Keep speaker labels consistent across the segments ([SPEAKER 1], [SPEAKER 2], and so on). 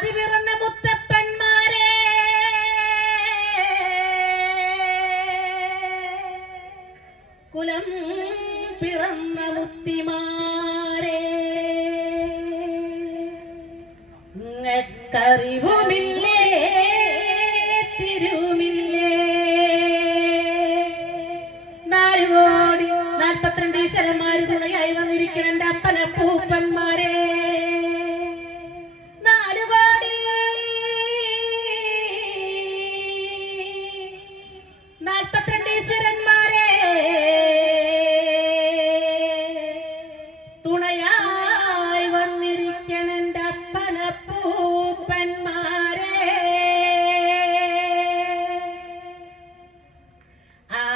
[SPEAKER 1] പാതി പിറന്ന മുത്തപ്പന്മാരെ. കുലം പിറന്ന മുത്തിമാരെ. ഇങ്ങക്കറിവുമില്ലേ തിരുമില്ലേ. നാല് കോടി നാൽപ്പത്തിരണ്ട് ഈശ്വരന്മാര് തുണയായി വന്നിരിക്കണ എന്റെ
[SPEAKER 2] അപ്പനപ്പൂപ്പന്മാരേ.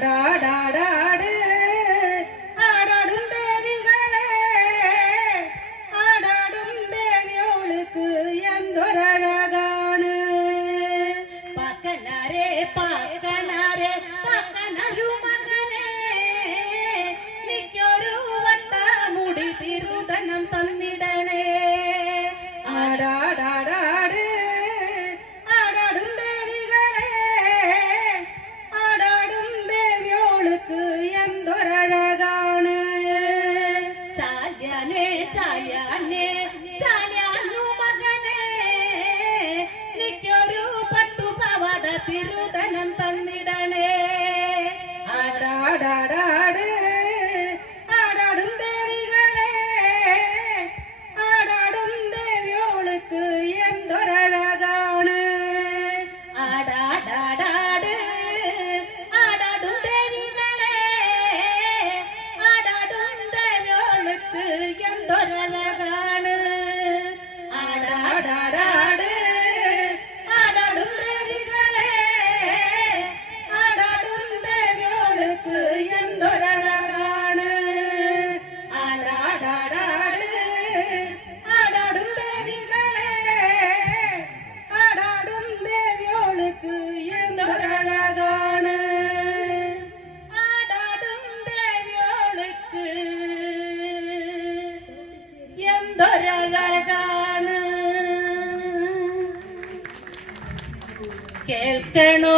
[SPEAKER 2] da da da
[SPEAKER 1] da da എന്തൊരഴകാണ്? കേൾക്കണോ?